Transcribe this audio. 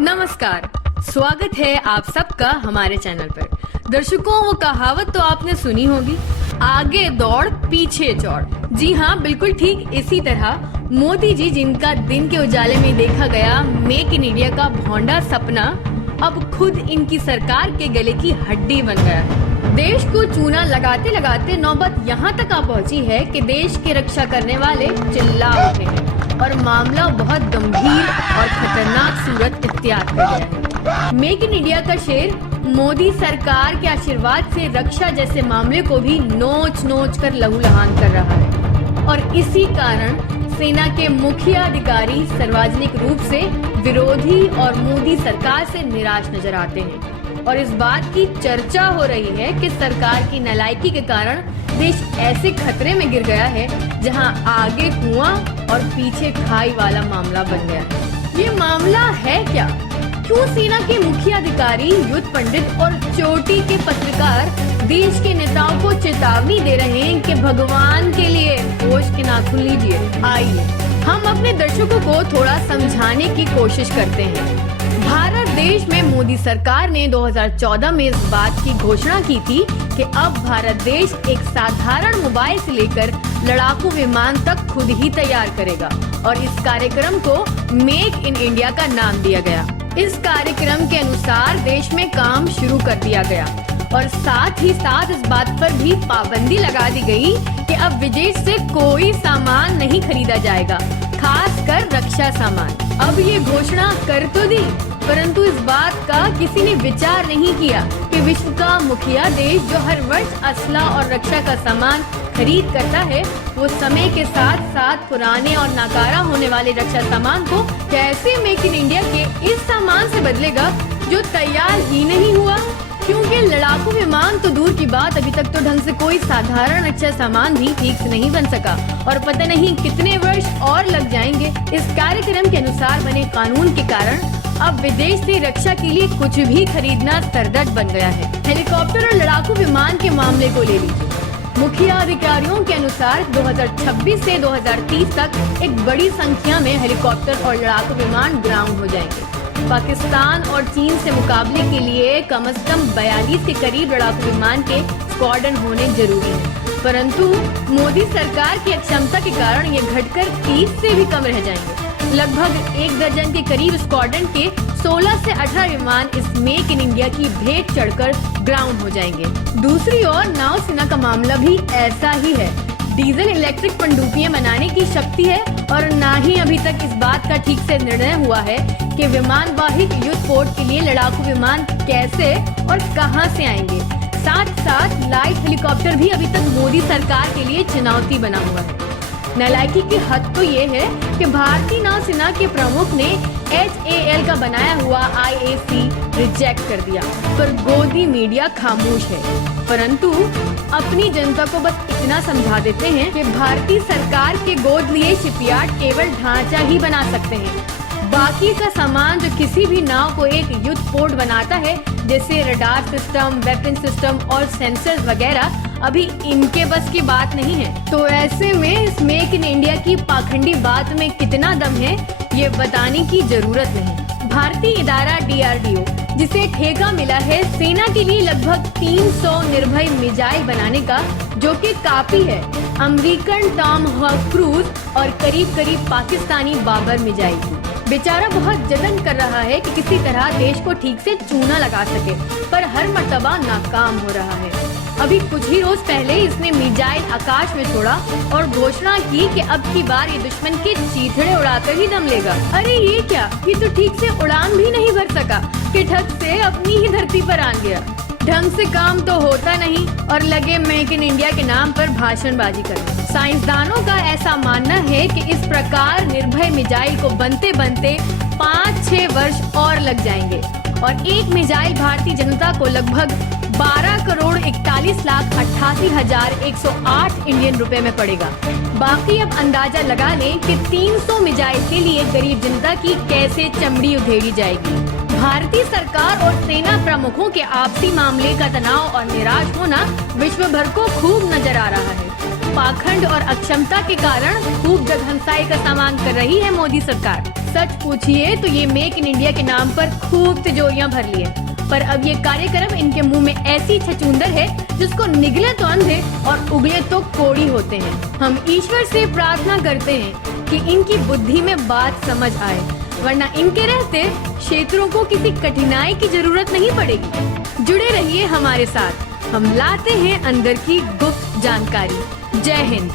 नमस्कार, स्वागत है आप सबका हमारे चैनल पर। दर्शकों, वो कहावत तो आपने सुनी होगी, आगे दौड़ पीछे चौड़। जी हाँ, बिल्कुल ठीक इसी तरह मोदी जी, जिनका दिन के उजाले में देखा गया मेक इन इंडिया का भौंडा सपना, अब खुद इनकी सरकार के गले की हड्डी बन गया है। देश को चूना लगाते लगाते नौबत यहाँ तक आ पहुँची है कि देश की रक्षा करने वाले चिल्ला उठे हैं और मामला बहुत गंभीर और खतरनाक सूरत इख्तियार कर गया है। मेक इन इंडिया का शेर मोदी सरकार के आशीर्वाद से रक्षा जैसे मामले को भी नोच नोच कर लहूलुहान कर रहा है और इसी कारण सेना के मुखिया अधिकारी सार्वजनिक रूप से विरोधी और मोदी सरकार से निराश नजर आते हैं और इस बात की चर्चा हो रही है कि सरकार की नालायकी के कारण देश ऐसे खतरे में गिर गया है जहां आगे कुआं और पीछे खाई वाला मामला बन गया है। ये मामला है क्या? क्यों सेना के मुखिया अधिकारी, युद्ध पंडित और चोटी के पत्रकार देश के नेताओं को चेतावनी दे रहे हैं कि भगवान के लिए होश के नाखून लीजिए। आइए हम अपने दर्शकों को थोड़ा समझाने की कोशिश करते हैं। भारत देश में मोदी सरकार ने 2014 में इस बात की घोषणा की थी कि अब भारत देश एक साधारण मोबाइल से लेकर लड़ाकू विमान तक खुद ही तैयार करेगा और इस कार्यक्रम को मेक इन इंडिया का नाम दिया गया। इस कार्यक्रम के अनुसार देश में काम शुरू कर दिया गया और साथ ही साथ इस बात पर भी पाबंदी लगा दी गई कि अब विदेश से कोई सामान नहीं खरीदा जाएगा, खास कर रक्षा सामान। अब ये घोषणा कर तो दी, परंतु इस बात का किसी ने विचार नहीं किया कि विश्व का मुखिया देश जो हर वर्ष असला और रक्षा का सामान खरीद करता है, वो समय के साथ साथ पुराने और नाकारा होने वाले रक्षा सामान को कैसे मेक इन इंडिया के इस सामान से बदलेगा जो तैयार ही नहीं हुआ। क्योंकि लड़ाकू विमान तो दूर की बात, अभी तक तो ढंग से कोई साधारण रक्षा सामान भी ठीक से नहीं बन सका और पता नहीं कितने वर्ष और लग जाएंगे। इस कार्यक्रम के अनुसार बने कानून के कारण अब विदेश से रक्षा के लिए कुछ भी खरीदना सरदर्द बन गया है। हेलीकॉप्टर और लड़ाकू विमान के मामले को ले लीजिए। मुखिया अधिकारियों के अनुसार 2026 से 2030 तक एक बड़ी संख्या में हेलीकॉप्टर और लड़ाकू विमान ग्राउंड हो जाएंगे। पाकिस्तान और चीन से मुकाबले के लिए कम से कम 42 के करीब लड़ाकू विमान के स्क्वाड्रन होने जरूरी है, परंतु मोदी सरकार की अक्षमता के कारण ये घटकर 30 से भी कम रह जाएंगे। लगभग 1 दर्जन के करीब स्क्वाड्रन के 16 से 18 विमान इस मेक इन इंडिया की भेंट चढ़कर ग्राउंड हो जाएंगे। दूसरी ओर नौसेना का मामला भी ऐसा ही है। डीजल इलेक्ट्रिक पनडुब्बियां बनाने की शक्ति है और ना ही अभी तक इस बात का ठीक से निर्णय हुआ है कि विमान वाहिक युद्ध पोत के लिए लड़ाकू विमान कैसे और कहां से आएंगे। साथ साथ लाइट हेलीकॉप्टर भी अभी तक मोदी सरकार के लिए चुनौती बना हुआ है। नालायकी की हद तो ये है कि भारतीय नौसेना के प्रमुख ने HAL का बनाया हुआ IAC रिजेक्ट कर दिया, पर गोदी मीडिया खामोश है। परंतु अपनी जनता को बस इतना समझा देते हैं कि भारतीय सरकार के गोद लिए शिपयार्ड केवल ढांचा ही बना सकते हैं, बाकी का सामान जो किसी भी नाव को एक युद्ध पोत बनाता है, जैसे रडार सिस्टम, वेपन सिस्टम और सेंसर्स वगैरह, अभी इनके बस की बात नहीं है। तो ऐसे में इस मेक इन इंडिया की पाखंडी बात में कितना दम है, ये बताने की जरूरत नहीं। भारतीय इदारा DRDO, जिसे ठेका मिला है सेना के लिए लगभग 300 निर्भय मिसाइल बनाने का, जो कि काफी है अमेरिकन टॉमहॉक क्रूज और करीब करीब पाकिस्तानी बाबर मिसाइल। बेचारा बहुत जतन कर रहा है कि किसी तरह देश को ठीक से चूना लगा सके, पर हर मर्तबा नाकाम हो रहा है। अभी कुछ ही रोज पहले इसने मिसाइल आकाश में छोड़ा और घोषणा की कि अब की बार ये दुश्मन के चीथड़े उड़ाकर ही दम लेगा। अरे ये क्या, ये तो ठीक से उड़ान भी नहीं भर सका कि ठग से अपनी ही धरती पर आ गया। ढंग से काम तो होता नहीं और लगे मेक इन इंडिया के नाम पर भाषणबाजी करने। साइंसदानों का ऐसा मानना है कि इस प्रकार निर्भय मिसाइल को बनते बनते 5-6 वर्ष और लग जाएंगे और एक मिसाइल भारतीय जनता को लगभग 12,41,88,108 इंडियन रुपए में पड़ेगा। बाकी अब अंदाजा लगा लें कि 300 मिसाइल के लिए गरीब जनता की कैसे चमड़ी उधेड़ी जाएगी। भारतीय सरकार और सेना प्रमुखों के आपसी मामले का तनाव और निराश होना विश्व भर को खूब नजर आ रहा है पाखंड और अक्षमता के कारण खूब धंसाई का सामान कर रही है मोदी सरकार। सच पूछिए तो ये मेक इन इंडिया के नाम पर खूब तिजोरियां भर लिए, पर अब ये कार्यक्रम इनके मुंह में ऐसी छचूंदर है जिसको निगले तो अंधे और उगले तो कोड़ी होते हैं। हम ईश्वर से प्रार्थना करते हैं कि इनकी बुद्धि में बात समझ आए, वरना इनके रहते क्षेत्रों को किसी कठिनाई की जरूरत नहीं पड़ेगी। जुड़े रहिए हमारे साथ, हम लाते हैं अंदर की गुप्त जानकारी। जय हिंद।